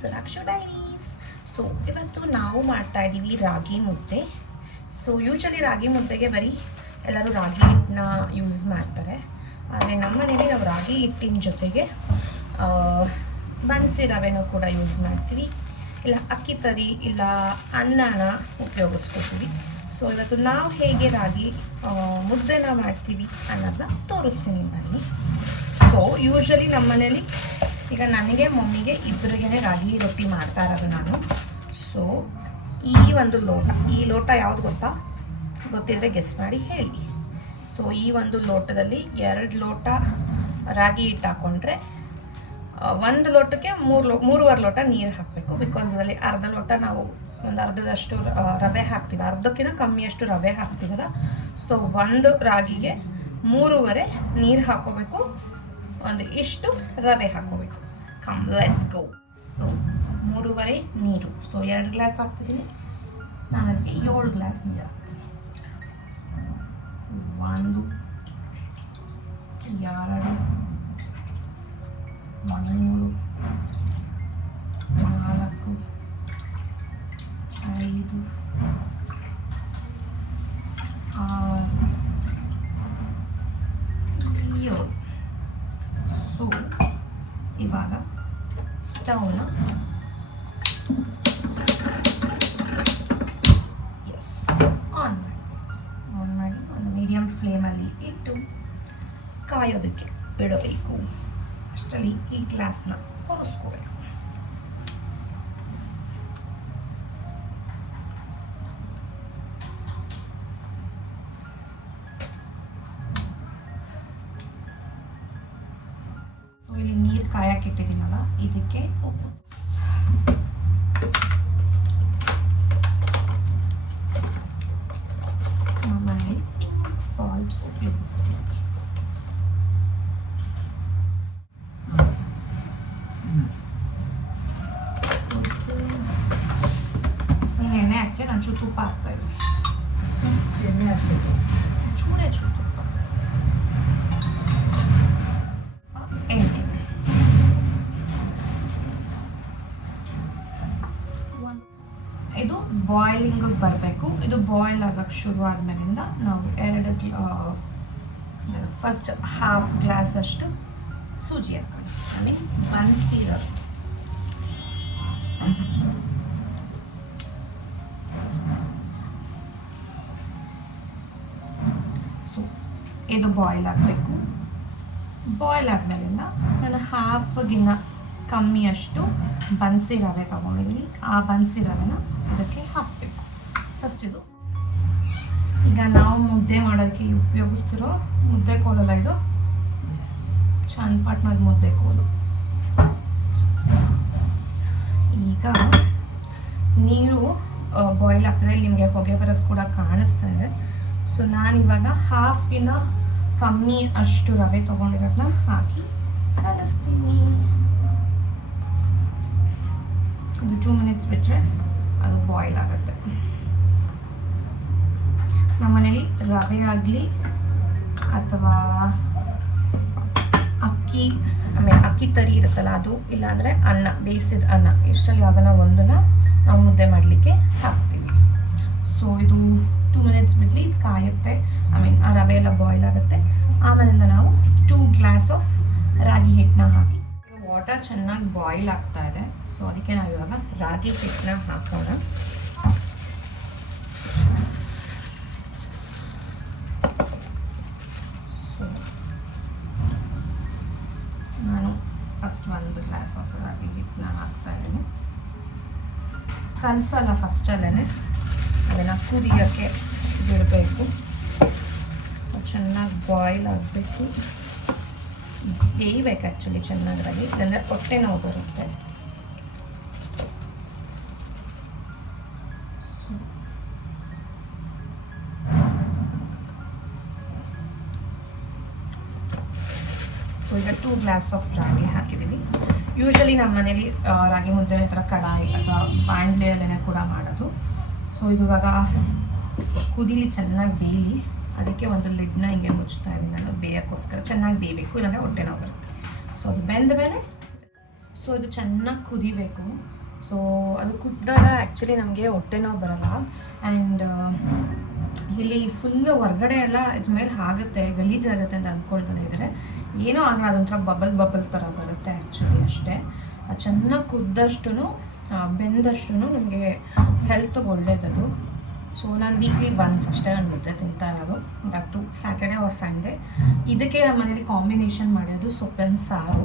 ಸುರಾಕ್ಷು diaries so ಇವತ್ತು ನಾವು ಮಾಡ್ತಾ ಇದ್ದೀವಿ ರಾಗಿ ಮುದ್ದೆ. ಸೊ ಯೂಶಲಿ ರಾಗಿ ಮುದ್ದೆಗೆ ಬರೀ ಎಲ್ಲರೂ ರಾಗಿ ಹಿಟ್ಟನ್ನ ಯೂಸ್ ಮಾಡ್ತಾರೆ. ಆದರೆ ನಮ್ಮ ಮನೇಲಿ ನಾವು ರಾಗಿ ಹಿಟ್ಟಿನ ಜೊತೆಗೆ ಬನ್ಸಿ ರವೆನೂ ಕೂಡ ಯೂಸ್ ಮಾಡ್ತೀವಿ. ಇಲ್ಲ, ಅಕ್ಕಿ ತರಿ, ಇಲ್ಲ, ಅನ್ನನ ಉಪಯೋಗಿಸ್ಕೊತೀವಿ. ಸೊ ಇವತ್ತು ನಾವು ಹೇಗೆ ರಾಗಿ ಮುದ್ದೆನ ಮಾಡ್ತೀವಿ ಅನ್ನೋದನ್ನ ತೋರಿಸ್ತೀನಿ ಬನ್ನಿ. ಸೊ ಯೂಶ್ವಲಿ ನಮ್ಮ ಮನೇಲಿ ಈಗ ನನಗೆ, ಮಮ್ಮಿಗೆ ಇಬ್ಬರಿಗೇ ರಾಗಿ ರೊಟ್ಟಿ ಮಾಡ್ತಾ ಇರೋದು ನಾನು. ಸೊ ಈ ಒಂದು ಲೋಟ, ಈ ಲೋಟ ಯಾವ್ದು ಗೊತ್ತಾ? ಗೊತ್ತಿದ್ರೆ ಗೆಸ್ ಮಾಡಿ ಹೇಳಿ. ಸೊ ಈ ಒಂದು ಲೋಟದಲ್ಲಿ ಎರಡು ಲೋಟ ರಾಗಿ ಹಿಟ್ಟು ಹಾಕೊಂಡ್ರೆ ಒಂದು ಲೋಟಕ್ಕೆ ಮೂರು ಲೋ, ಮೂರುವರೆ ಲೋಟ ನೀರು ಹಾಕಬೇಕು. ಬಿಕಾಸ್ ಅಲ್ಲಿ ಅರ್ಧ ಲೋಟ ನಾವು ಒಂದು ಅರ್ಧದಷ್ಟು ರವೆ ಹಾಕ್ತೀವಿ. ಅರ್ಧಕ್ಕಿಂತ ಕಮ್ಮಿಯಷ್ಟು ರವೆ ಹಾಕ್ತೀವಲ್ಲ? ಸೊ ಒಂದು ರಾಗಿಗೆ ಮೂರುವರೆ ನೀರು ಹಾಕೋಬೇಕು. ಒಂದು ಇಷ್ಟು ರವೆ ಹಾಕೋಬೇಕು. ಕಮ್ ಲೆಟ್ಸ್ ಗೋ ಸೊ ಮೂರುವರೆ ನೀರು. ಸೊ ಎರಡು ಗ್ಲಾಸ್ ಹಾಕ್ತಿದ್ದೀನಿ. ನಾನು ಅದಕ್ಕೆ ಏಳು ಗ್ಲಾಸ್ ನೀರು ಒಂದು, ಎರಡು ಮೂರು ನಾಲ್ಕು ಸೊ ಇವಾಗ ಸ್ಟವ್ನ ಎಸ್ ಆನ್ ಮಾಡಿ ಆನ್ ಮಾಡಿ ಒಂದು ಮೀಡಿಯಮ್ ಫ್ಲೇಮಲ್ಲಿ ಇಟ್ಟು ಕಾಯೋದಕ್ಕೆ ಬಿಡಬೇಕು. ಅಷ್ಟರಲ್ಲಿ ಈ ಗ್ಲಾಸ್ನ ಹೊರಿಸ್ಕೋಬೇಕು ಇಟ್ಟಿದ್ದೀನಲ್ಲ ಇದಕ್ಕೆ ಉಪ್ಪು ನಮ್ಮಲ್ಲಿ ಸಾಲ್ಟ್ ಉಪಯೋಗಿಸ್ತೀನಿ ನೀನು ಎಣ್ಣೆ ಹಾಕ್ತೀಯ ನಾನು ಚೂರು ತುಪ್ಪ ಹಾಕ್ತಾ ಇದ್ದೀನಿ ಎಣ್ಣೆ ಹಾಕ್ಬೇಕು ಚೂರೇ ಚೂರು ತುಪ್ಪ ಎಣ್ಣೆ ಇದು ಬಾಯ್ಲಿಂಗ್ ಬರಬೇಕು. ಇದು ಬಾಯ್ಲ್ ಆಗಕ್ಕೆ ಶುರು ಆದಮೇಲಿಂದ ನಾವು ಎರಡು ಫಸ್ಟ್ ಹಾಫ್ ಗ್ಲಾಸ್ ಅಷ್ಟು ಸೂಜಿ ಅಂದರೆ ಬನ್ಸಿರೋದು ಸೊ ಇದು ಬಾಯ್ಲ್ ಆಗಬೇಕು. ಬಾಯ್ಲ್ ಆದಮೇಲಿಂದ ನಾನು ಹಾಫ್ಗಿನ್ನ ಕಮ್ಮಿಯಷ್ಟು ಬನ್ಸಿ ರವೆ ತೊಗೊಂಡಿದ್ದೀನಿ. ಆ ಬನ್ಸಿ ರವೆನ ಇದಕ್ಕೆ ಹಾಕಬೇಕು. ಫಸ್ಟ್ ಇದು. ಈಗ ನಾವು ಮುದ್ದೆ ಮಾಡೋದಕ್ಕೆ ಉಪಯೋಗಿಸ್ತಿರೋ ಮುದ್ದೆ ಕೋಲಲ್ಲ ಇದು. ಚನ್ನಪಟ್ಟಣದ ಮುದ್ದೆ ಕೋಲು. ಈಗ ನೀರು ಬಾಯ್ಲ್ ಆಗ್ತದೆ. ನಿಮಗೆ ಹೊಗೆ ಬರೋದು ಕೂಡ ಕಾಣಿಸ್ತಾ ಇದೆ. ಸೊ ನಾನಿವಾಗ ಹಾಫಿನ ಕಮ್ಮಿ ಅಷ್ಟು ರವೆ ತೊಗೊಂಡಿರೋದನ್ನ ಹಾಕಿ ಕಲಿಸ್ತೀನಿ. ಒಂದು ಟೂ ಮಿನಿಟ್ಸ್ ಬಿಟ್ಟರೆ ಅದು ಬಾಯ್ಲ್ ಆಗುತ್ತೆ. ನಮ್ಮನೇಲಿ ರವೆ ಆಗಲಿ ಅಥವಾ ಅಕ್ಕಿ ಆಮೇಲೆ ಅಕ್ಕಿ ತರಿ ಇರುತ್ತಲ್ಲ ಅದು, ಇಲ್ಲಾಂದರೆ ಅನ್ನ, ಬೇಯಿಸಿದ ಅನ್ನ, ಇಷ್ಟರಲ್ಲಿ ಯಾವ್ದನ್ನ ಒಂದನ್ನ ನಾವು ಮುದ್ದೆ ಮಾಡಲಿಕ್ಕೆ ಹಾಕ್ತೀವಿ. ಸೊ ಇದು ಟೂ ಮಿನಿಟ್ಸ್ ಬಿಡಲಿ, ಇದು ಕಾಯುತ್ತೆ. ಐ ಮೀನ್ ಆ ರವೆ ಎಲ್ಲ ಬಾಯ್ಲ್ ಆಗುತ್ತೆ. ಆಮೇಲಿಂದ ನಾವು ಟೂ ಗ್ಲಾಸ್ ಆಫ್ ರಾಗಿ ಹಿಟ್ಟನ್ನ ಹಾಕಿ ವಾಟರ್ ಚೆನ್ನಾಗಿ ಬಾಯ್ಲ್ ಆಗ್ತಾ ಇದೆ. ಸೊ, ಅದಕ್ಕೆ ನಾವು ಇವಾಗ ರಾಗಿ ಹಿಟ್ಟನ್ನ ಹಾಕೋಣ. ಸೊ, ನಾನು ಫಸ್ಟ್ ಒಂದು ಗ್ಲಾಸ್ ಆಫ್ ರಾಗಿ ಹಿಟ್ಟನ್ನ ಹಾಕ್ತಾ ಇದ್ದೀನಿ. ಕಲಸಲ್ಲ ಫಸ್ಟಲ್ಲೇ ಅದನ್ನು ಕುದಿಯೋಕ್ಕೆ ಬಿಡಬೇಕು. ಚೆನ್ನಾಗಿ ಬಾಯ್ಲ್ ಆಗಬೇಕು. ಬೇಯಬೇಕು ಆ್ಯಕ್ಚುಲಿ ಚೆನ್ನಾಗಿ. ಇಲ್ಲಾಂದರೆ ಹೊಟ್ಟೆ ನೋವು ಬರುತ್ತೆ. ಸೊ ಈಗ ಟೂ ಗ್ಲಾಸ್ ಆಫ್ ರಾಗಿ ಹಾಕಿದ್ದೀನಿ ಯೂಶಲಿ ನಮ್ಮ ಮನೇಲಿ ರಾಗಿ ಮುದ್ದೆ ಥರ ಕಡಾಯಿ ಅಥವಾ ಬಾಣಲೆಯಲ್ಲೇ ಕೂಡ ಮಾಡೋದು. ಸೊ ಇದು ಇವಾಗ ಕುದೀಲಿ ಚೆನ್ನಾಗಿ ಬೇಯಲಿ. ಅದಕ್ಕೆ ಒಂದು ಲಿಡ್ನ ಹಿಂಗೆ ಮುಚ್ತಾ ಇದ್ದೀನಿ ನಾನು ಬೇಯೋಕ್ಕೋಸ್ಕರ. ಚೆನ್ನಾಗಿ ಬೇಯಬೇಕು, ಇಲ್ಲಾಂದರೆ ಹೊಟ್ಟೆ ನೋವು ಬರುತ್ತೆ. ಸೊ ಅದು ಬೆಂದ ಮೇಲೆ ಸೊ ಇದು ಚೆನ್ನಾಗಿ ಕುದಿಬೇಕು. ಸೊ ಅದು ಕುದ್ದಾಗ ಆ್ಯಕ್ಚುಲಿ ನಮಗೆ ಹೊಟ್ಟೆ ನೋವು ಬರಲ್ಲ. ಆ್ಯಂಡ್ ಇಲ್ಲಿ ಫುಲ್ಲು ಹೊರಗಡೆ ಎಲ್ಲ ಇದ್ರ ಮೇಲೆ ಆಗುತ್ತೆ ಗಲೀಜಾಗುತ್ತೆ ಅಂತ ಅಂದ್ಕೊಳ್ತಾನೆ ಇದ್ದಾರೆ. ಏನೋ ಆಗಲ್ಲ ಅದೊಂಥರ ಬಬಲ್ ಬಬಲ್ ಥರ ಬರುತ್ತೆ ಆ್ಯಕ್ಚುಲಿ ಅಷ್ಟೇ. ಚೆನ್ನಾಗಿ ಕುದ್ದಷ್ಟು ಬೆಂದಷ್ಟು ನಮಗೆ ಹೆಲ್ತ್ಗೆ ಒಳ್ಳೇದದು. ಸೊ ನಾನು ವೀಕ್ಲಿ ಒನ್ಸ್ ಅಷ್ಟೇ ನಾನು ಮುದ್ದೆ ತಿಂತಾ ಇರೋದು that too Saturday or Sunday ಇದಕ್ಕೆ ನಮ್ಮ ಮನೇಲಿ ಕಾಂಬಿನೇಷನ್ ಮಾಡೋದು ಸೊಪ್ಪಿನ ಸಾರು.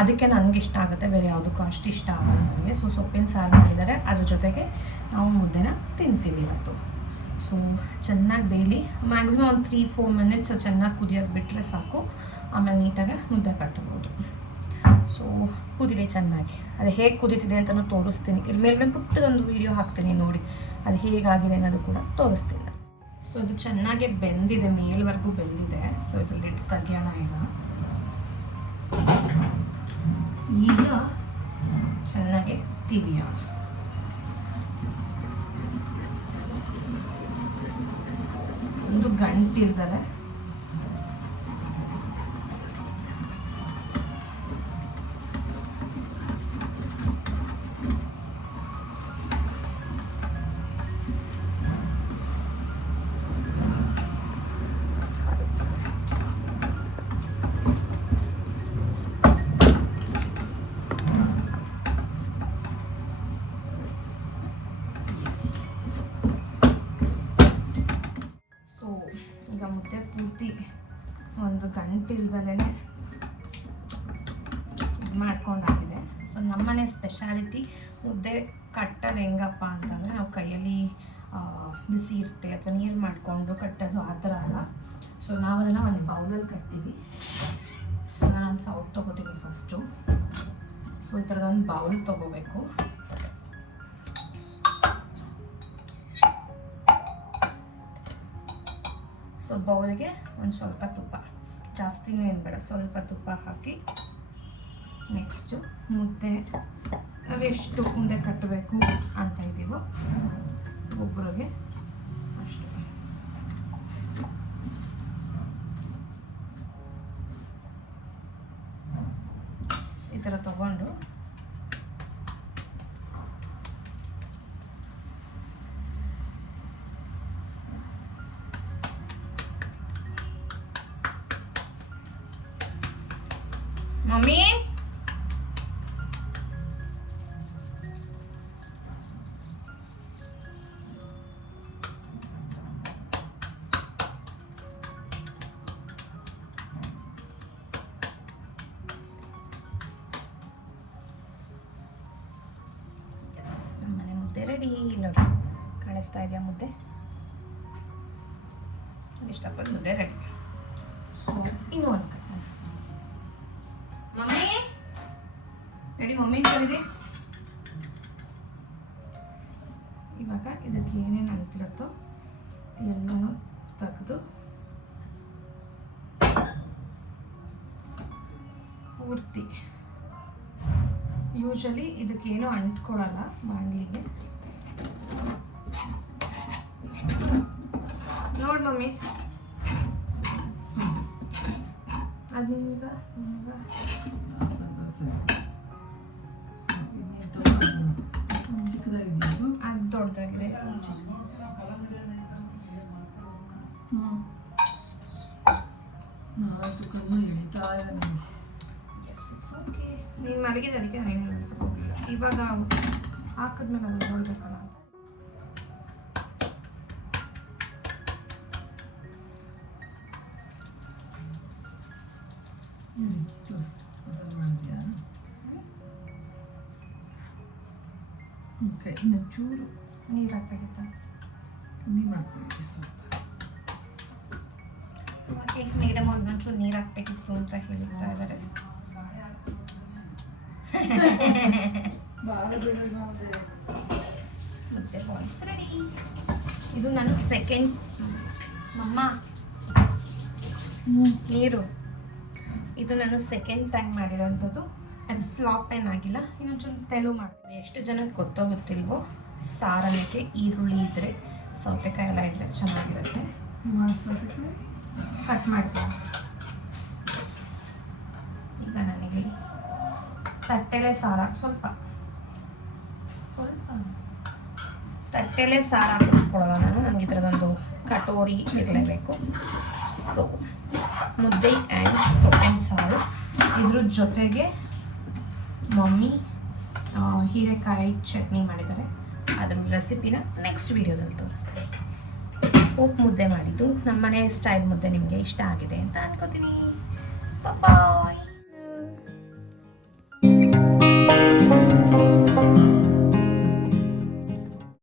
ಅದಕ್ಕೆ ನನಗೆ ಇಷ್ಟ ಆಗುತ್ತೆ, ಬೇರೆ ಯಾವುದಕ್ಕೂ ಅಷ್ಟು ಇಷ್ಟ ಆಗಲ್ಲ ನನಗೆ. ಸೊ ಸೊಪ್ಪಿನ ಸಾರು ಮಾಡಿದರೆ ಅದ್ರ ಜೊತೆಗೆ ನಾವು ಮುದ್ದೆನ ತಿಂತೀವಿ ಇವತ್ತು. ಸೊ ಚೆನ್ನಾಗಿ ಬೇಯಲಿ. ಮ್ಯಾಕ್ಸಿಮಮ್ ಒಂದು ತ್ರೀ ಫೋರ್ ಮಿನಿಟ್ಸ್ ಚೆನ್ನಾಗಿ ಕುದಿಯೋದು ಬಿಟ್ಟರೆ ಸಾಕು. ಆಮೇಲೆ ನೀಟಾಗಿ ಮುದ್ದೆ ಕಟ್ಟಬೋದು ಸೊ ಕುದಿದೆ ಚೆನ್ನಾಗಿ. ಅದು ಹೇಗೆ ಕುದೀತಿದೆ ಅಂತಲೂ ತೋರಿಸ್ತೀನಿ. ಇಲ್ಲಿ ಮೇಲ್ಗಡೆ ಪುಟ್ಟದೊಂದು ವಿಡಿಯೋ ಹಾಕ್ತೀನಿ ನೋಡಿ. ಅದು ಹೇಗಾಗಿದೆ ಅನ್ನೋದು ಕೂಡ ತೋರಿಸ್ತೀನಿ. ಸೊ ಇದು ಚೆನ್ನಾಗಿ ಬೆಂದಿದೆ, ಮೇಲ್ವರೆಗೂ ಬೆಂದಿದೆ. ಸೊ ಇದು ಲಿಡ್ ತೆಗಿಯೋಣ ಈಗ. ಈಗ ಚೆನ್ನಾಗಿ ತಿವಿಯೋಣ. ಒಂದು ಗಂಟಿಲ್ದಲೆ ಒಂದು ಗಂಟಿಲ್ದಲೇ ಇದು ಮಾಡ್ಕೊಂಡಾಗಿದೆ. ಸೊ ನಮ್ಮನೆ ಸ್ಪೆಷಾಲಿಟಿ ಮುದ್ದೆ ಕಟ್ಟೋದು ಹೆಂಗಪ್ಪ ಅಂತಂದರೆ ನಾವು ಕೈಯಲ್ಲಿ ಬಿಸಿ ಇರುತ್ತೆ ಅಥವಾ ನೀರು ಮಾಡಿಕೊಂಡು ಕಟ್ಟೋದು ಆ ಥರ ಅಲ್ಲ. ಸೊ ನಾವು ಅದನ್ನು ಒಂದು ಬೌಲಲ್ಲಿ ಕಟ್ತೀವಿ. ಸೊ ನಾನು ಸೌಟ್ ತೊಗೋತೀನಿ ಫಸ್ಟು ಸೊ ಈ ಥರದೊಂದು ಬೌಲ್ ತೊಗೋಬೇಕು. ಸೊ ಬೌಲ್ಗೆ ಒಂದು ಸ್ವಲ್ಪ ತುಪ್ಪ. ಜಾಸ್ತಿನೇ ಏನು ಬೇಡ. ಸ್ವಲ್ಪ ತುಪ್ಪ ಹಾಕಿ ನೆಕ್ಸ್ಟು ಮುದ್ದೆ. ನಾವೆಷ್ಟು ಉಂಡೆ ಕಟ್ಟಬೇಕು ಅಂತ ಇದ್ದೀವೋ ಒಬ್ಬರಿಗೆ ಅಷ್ಟು. ಈ ಥರ ತಗೊಂಡು ಮುದ್ದೆ ರೆಡಿ ನೋಡಿ, ಕಾಣಿಸ್ತಾ ಇದೆಯಾ ಮುದ್ದೆ? ಇಷ್ಟಪಟ್ಟು ಮುದ್ದೆ ರೆಡಿ ಸೊ ಇನ್ನೂ ಒಂದು ಮಮ್ಮಿ ರೆಡಿ ಮಮ್ಮಿ ಕರೀರಿ ಇವಾಗ ಇದಕ್ಕೆ ಏನೇನು ಅಂಟ್ಲತ್ತೋ ಎಲ್ಲನೂ ಯೂಶಲಿ ಇದಕ್ಕೇನು ಅಂಟ್ಕೊಳಲ್ಲ ಬಾಣಲಿಗೆ. ನೋಡಿ ಮಮ್ಮಿ. ಅದರಿಂದ ಚಿಕ್ಕದಾಗಿದೆ. ಅದು ದೊಡ್ಡದಾಗಿದೆ. ಆಯ್ತು ನೀನು ಮಲಗಿದೆ ಅದಕ್ಕೆ ನಾನು ಅನ್ಸಕ್ಕೆ ಹೋಗಿಲ್ಲ ಇವಾಗ ಹಾಕಿದ್ಮೇಲೆ ನಾವು ನೋಡ್ಬೇಕಲ್ಲ ಅಂತ. ಓಕೆ ಇನ್ನು ಚೂರು ನೀರು ಹಾಕ್ಬೇಕಿತ್ತ? ಕಮ್ಮಿ ಮಾಡ್ಕೊಳ್ಳಿ ಸ್ವಲ್ಪ. ಒಂಚೂರು ನೀರು ಹಾಕ್ಬೇಕಿತ್ತು ಅಂತ ಹೇಳ್ತಾ ಇದ್ದಾರೆ. ಇದು ನಾನು ಸೆಕೆಂಡ್ ಮಮ್ಮ. ನೀರು. ಇದು ನಾನು ಸೆಕೆಂಡ್ ಟೈಮ್ ಮಾಡಿರೋಂಥದ್ದು. ಅದು ಫ್ಲಾಪ್ ಏನಾಗಿಲ್ಲ ಇನ್ನೊಂಚೂರು ತೆಳು ಮಾಡ್ತೀವಿ ಎಷ್ಟು ಜನಕ್ಕೆ ಗೊತ್ತೋ ಗೊತ್ತಿಲ್ವೋ ಸಾರನೆಗೆ ಈರುಳ್ಳಿ ಇದ್ದರೆ ಸೌತೆಕಾಯಿ ಎಲ್ಲ ಇದ್ದರೆ ಚೆನ್ನಾಗಿರುತ್ತೆ. ಕಟ್ ಮಾಡ್ತೀನಿ ಈಗ ನನಗೆ ತಟ್ಟೆಲೆ ಸಾರ. ಸ್ವಲ್ಪ. ಸ್ವಲ್ಪ. ತಟ್ಟೆಲೆ ಸಾರು ಹಾಕಿಸ್ಕೊಳ್ಳೋಣ ನಾನು. ನನಗೆ ಥರದೊಂದು ಕಟೋರಿ ಇರಲೇಬೇಕು. ಸೊ ಮುದ್ದೆ ಆ್ಯಂಡ್ ಸೊಪ್ಪಿನ ಸಾರು. ಇದ್ರ ಜೊತೆಗೆ ಮಮ್ಮಿ ಹೀರೆಕಾಯಿ ಚಟ್ನಿ ಮಾಡಿದ್ದಾರೆ. ಅದರ ರೆಸಿಪಿನ ನೆಕ್ಸ್ಟ್ ವೀಡಿಯೋದಲ್ಲಿ ತೋರಿಸ್ತೀನಿ. ಉಪ್ಪು ಮುದ್ದೆ ಮಾಡಿದ್ದು. ನಮ್ಮನೆ ಸ್ಟೈಲ್ ಮುದ್ದೆ ನಿಮಗೆ ಇಷ್ಟ ಆಗಿದೆ ಅಂತ ಅನ್ಕೋತೀನಿ. ಬಾಯ್